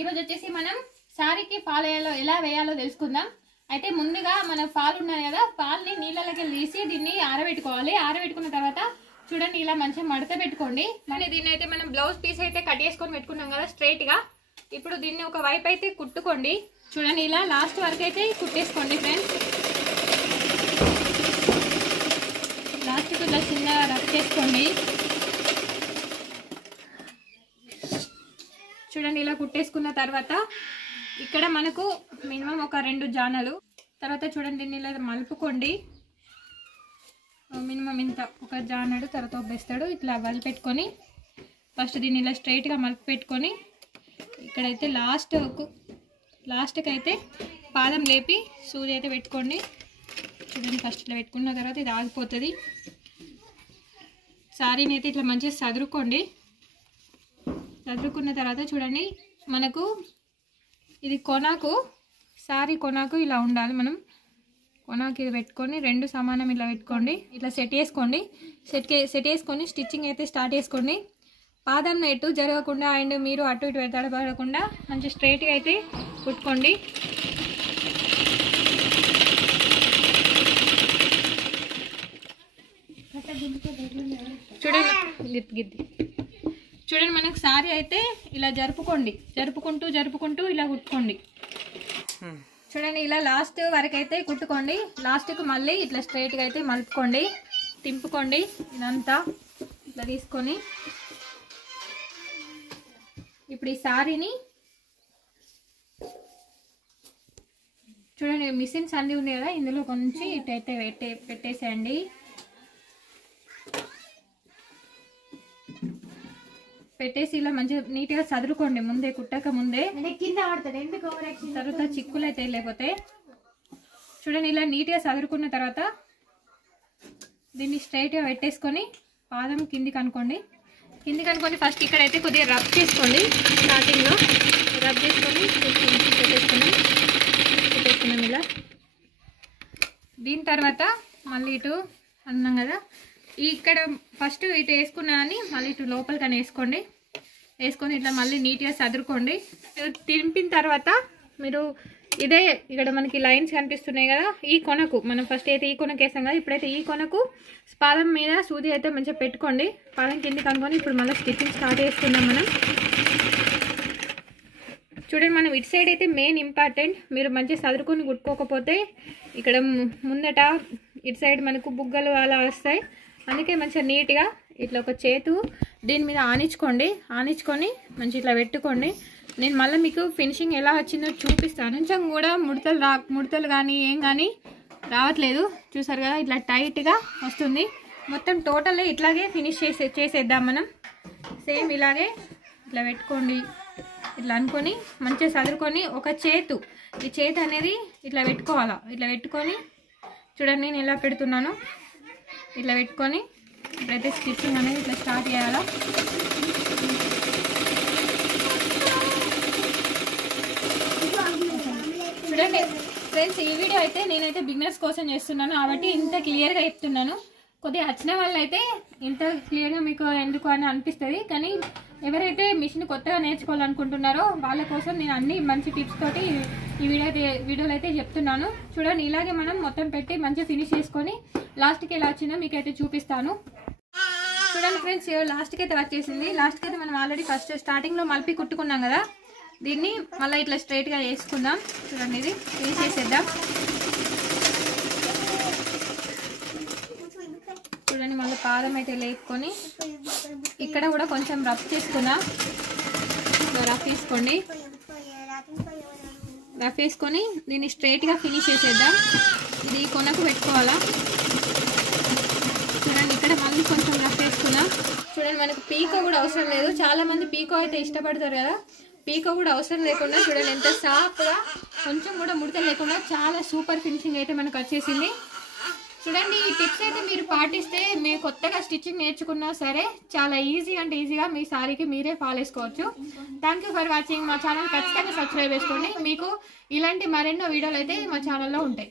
ఈరోజు వచ్చేసి మనం సారీకి ఫాల్ ఎలా వేయాలో తెలుసుకుందాం. అయితే ముందుగా మన ఫాల్ ఉన్నాయి కదా, ఫాల్ని నీళ్ళకి తీసి దీన్ని ఆరబెట్టుకోవాలి. ఆరబెట్టుకున్న తర్వాత చూడండి ఇలా మంచిగా మడత పెట్టుకోండి. మళ్ళీ దీన్ని అయితే మనం బ్లౌజ్ పీస్ అయితే కట్ చేసుకొని పెట్టుకున్నాం కదా స్ట్రైట్ గా. ఇప్పుడు దీన్ని ఒక వైపు అయితే కుట్టుకోండి. చూడండి ఇలా లాస్ట్ వరకు అయితే కుట్టేసుకోండి ఫ్రెండ్స్. లాస్ట్ కు ఇలా చిన్న రఫ్ చేసుకోండి. చూడండి ఇలా కుట్టేసుకున్న తర్వాత ఇక్కడ మనకు మినిమం ఒక 2 జానలు. తర్వాత చూడండి దీన్ని ఇలా మలుపుకోండి. మినిమం ఇంత ఒక జానడు, తర్వాత ఒక బెస్తాడు ఇట్లా వలిపెట్టుకొని ఫస్ట్ దీన్ని ఇలా స్ట్రైట్గా మలుపు పెట్టుకొని ఇక్కడైతే లాస్ట్కి అయితే పాదం లేపి సూది అయితే పెట్టుకోండి. చూడండి ఫస్ట్ ఇట్లా పెట్టుకున్న తర్వాత ఇది ఆగిపోతుంది. సారీని అయితే ఇట్లా మంచిగా సదురుకోండి. సదురుకున్న తర్వాత చూడండి మనకు ఇది కొనాకు, సారీ కొనాకు ఇలా ఉండాలి. మనం కొనాకు ఇది పెట్టుకొని 2 సమానం ఇలా పెట్టుకోండి. ఇట్లా సెట్ చేసుకోండి. సెట్ చేసుకొని స్టిచ్చింగ్ అయితే స్టార్ట్ చేసుకోండి. పాదం ఎటు జరగకుండా అండ్ మీరు అటు ఇటు తడబడకుండా మంచి స్ట్రైట్గా అయితే కుట్టుకోండి. చూడండి మనకు సారీ అయితే ఇలా జరుపుకుంటూ ఇలా కుట్టుకోండి. చూడండి ఇలా లాస్ట్ వరకు అయితే కుట్టుకోండి. లాస్ట్కి మళ్ళీ ఇట్లా స్ట్రైట్గా అయితే మలుపుకోండి, తింపుకోండి. ఇదంతా ఇట్లా తీసుకొని ఇప్పుడు ఈ సారీని చూడండి మిషన్స్ అన్నీ ఉన్నాయి కదా, ఇందులో కొంచెం ఇటైతే పెట్టేసేయండి. పెట్టేసి ఇలా మంచిగా నీట్గా చదురుకోండి. ముందే కుట్టక ముందే కింద పడుతుంది. తర్వాత చిక్కులు అయితే లేకపోతే చూడండి ఇలా నీట్గా చదురుకున్న తర్వాత దీన్ని స్ట్రైట్గా పెట్టేసుకొని పాదం కిందికి అనుకోండి. ఫస్ట్ ఇక్కడైతే కొద్దిగా రబ్ చేసుకోండి. స్టార్టింగ్లో రబ్ చేసుకొని పెట్టేసుకున్నాం ఇలా. దీని తర్వాత మళ్ళీ ఇటు అన్నాం కదా, ఇక్కడ ఫస్ట్ ఇటు వేసుకున్నాని మళ్ళీ ఇటు లోపలికని వేసుకొని ఇట్లా మళ్ళీ నీట్గా చదురుకోండి. తింపిన తర్వాత మీరు ఇదే ఇక్కడ మనకి లైన్స్ కనిపిస్తున్నాయి కదా, ఈ కొనకు మనం ఫస్ట్ అయితే ఈ కొనకు వేసాం కదా, ఇప్పుడైతే ఈ కొనకు పాదం మీద సూది అయితే మంచిగా పెట్టుకోండి. పాదం కిందికి అనుకొని ఇప్పుడు మళ్ళీ స్టిచ్చింగ్ స్టార్ట్ చేసుకుందాం మనం. చూడండి మనం ఇటు సైడ్ అయితే మెయిన్ ఇంపార్టెంట్. మీరు మంచిగా చదురుకొని కుట్టుకోకపోతే ఇక్కడ ముందట ఇటు సైడ్ మనకు బుగ్గలు అలా వస్తాయి. అందుకే మంచిగా నీట్గా ఇట్లా ఒక చేతు దీని మీద ఆనించుకొని మంచిగా ఇట్లా పెట్టుకోండి. నేను మళ్ళీ మీకు ఫినిషింగ్ ఎలా వచ్చిందో చూపిస్తాను. కొంచెం కూడా ముడతలు కానీ ఏం కానీ రావట్లేదు. చూసారు కదా ఇట్లా టైట్గా వస్తుంది. మొత్తం టోటల్ ఇట్లాగే ఫినిష్ చేసేద్దాం మనం. సేమ్ ఇలాగే ఇట్లా పెట్టుకోండి. ఇట్లా అనుకొని మంచిగా చదురుకొని ఒక ఈ చేతు అనేది ఇట్లా పెట్టుకోవాలా. ఇట్లా పెట్టుకొని చూడండి నేను ఎలా పెడుతున్నాను. ఇట్లా పెట్టుకొని ఇప్పుడైతే స్టిచ్చింగ్ అనేది ఇట్లా స్టార్ట్ చేయాలా. చూడండి ఫ్రెండ్స్ ఈ వీడియో అయితే నేనైతే బిగినర్స్ కోసం చేస్తున్నాను కాబట్టి ఇంత క్లియర్గా చెప్తున్నాను. కొద్దిగా వచ్చిన వాళ్ళు అయితే ఇంత క్లియర్గా మీకు ఎందుకు అని అనిపిస్తుంది. కానీ ఎవరైతే మిషన్ కొత్తగా నేర్చుకోవాలనుకుంటున్నారో వాళ్ళ కోసం నేను అన్ని మంచి టిప్స్ తోటి ఈ వీడియోలో అయితే చెప్తున్నాను. చూడండి ఇలాగే మనం మొత్తం పెట్టి మంచిగా ఫినిష్ చేసుకొని లాస్ట్కి ఎలా వచ్చిందో మీకైతే చూపిస్తాను. చూడండి ఫ్రెండ్స్ లాస్ట్కి అయితే వచ్చేసింది. లాస్ట్కి అయితే మనం ఆల్రెడీ ఫస్ట్ స్టార్టింగ్లో మలిపి కుట్టుకున్నాం కదా, దీన్ని మళ్ళీ ఇట్లా స్ట్రైట్గా వేసుకుందాం. చూడండి ఇది ఫినిష్ చేసేద్దాం. చూడండి మళ్ళీ పాదం అయితే లేపుకొని ఇక్కడ కూడా కొంచెం రఫ్ చేసుకుందాం. రఫ్ వేసుకొని దీన్ని స్ట్రైట్గా ఫినిష్ చేసేద్దాం. ఇది కొనకు పెట్టుకోవాలా. చూడండి ఇక్కడ మళ్ళీ కొంచెం రఫ్ వేసుకుందాం. చూడండి మనకు పీకో కూడా అవసరం లేదు. చాలా మంది పీకో అయితే ఇష్టపడతారు కదా, పీకో కూడా అవసరం లేకుండా చూడండి ఎంత సాఫ్ట్గా కొంచెం కూడా ముడత లేకుండా చాలా సూపర్ ఫినిషింగ్ అయితే మనకు వచ్చేసింది. చూడండి ఈ టిప్స్ అయితే మీరు పాటిస్తే మీరు కొత్తగా స్టిచ్చింగ్ నేర్చుకున్నా సరే చాలా ఈజీగా మీ సారీకి మీరే ఫాలో చేసుకోవచ్చు. Thank you for watching. మా ఛానల్ ఖచ్చితంగా సబ్స్క్రైబ్ చేసుకోండి. మీకు ఇలాంటి మరెన్నో వీడియోలు అయితే మా ఛానల్లో ఉంటాయి.